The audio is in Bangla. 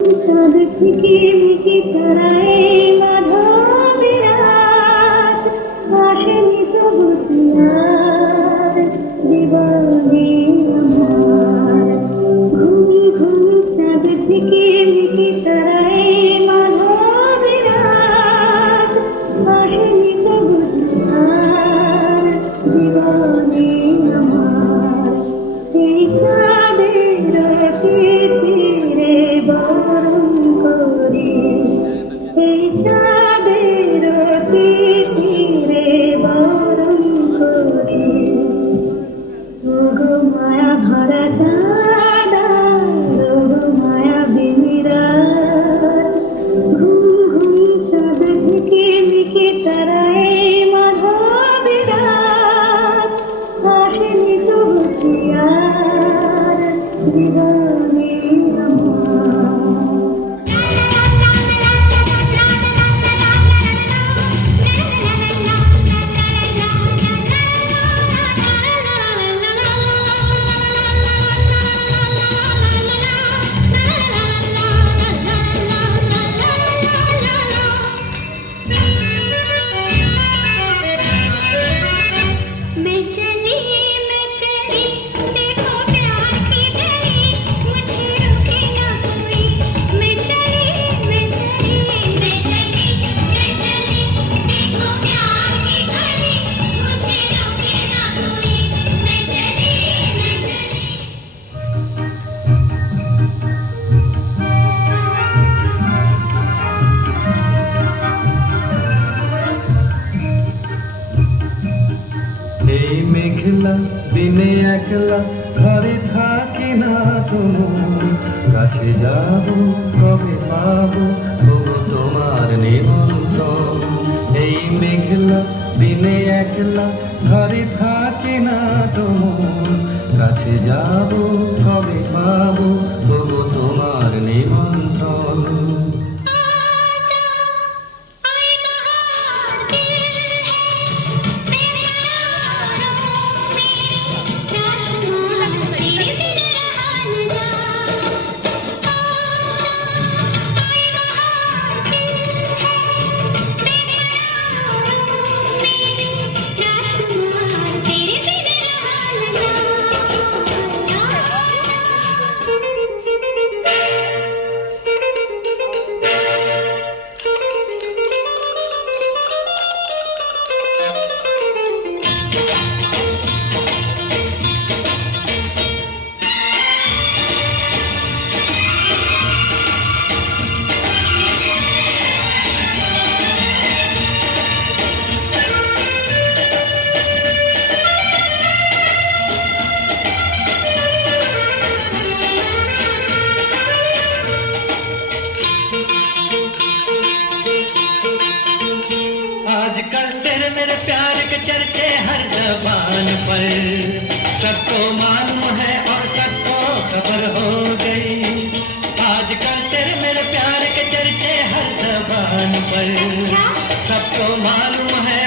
চাঁদ থেকে মিকি তারায় মাধবের রাত, আসেনি তবু তুয়ার জীবনে আমার। ঘুম ঘুম চাঁদ থেকে মিকি তারায় মাধবের রাত, আসেনি তবু তুয়ার জীবনে আমার। সেই চাঁদের তিরে বরণ করি, সেই চাঁদের তিরে বরণ করি। ওগো মায়া ভরা চাঁদ, ওগো মায়া বিনিরাত, ঘুম ঘুম চাঁদ থেকে মিকে তারায় মাধবের রাত, আসেনি তবু তুয়ার জীবনে আমার। मैं चली देखो प्यार की गली, मुझे रोके ना कोई। मैं चली देखो प्यार की गली, मुझे रोके ना कोई। मैं चली এই মেঘলা দিনে একলা ঘরে থাকি না তোমার কাছে যাব কবে পাবো তবু তোমার নিমন্ত্রণ। এই মেঘলা দিনে একলা ঘরে থাকি না তোমার কাছে যাব কবে পাবো তবু তোমার নিমন্ত্রণ। आजकल तेरे मेरे प्यार के चर्चे हर ज़बान पर, सबको मालूम है और सबको खबर हो गई। आजकल तेरे मेरे प्यार के चर्चे हर ज़बान पर, सबको मालूम है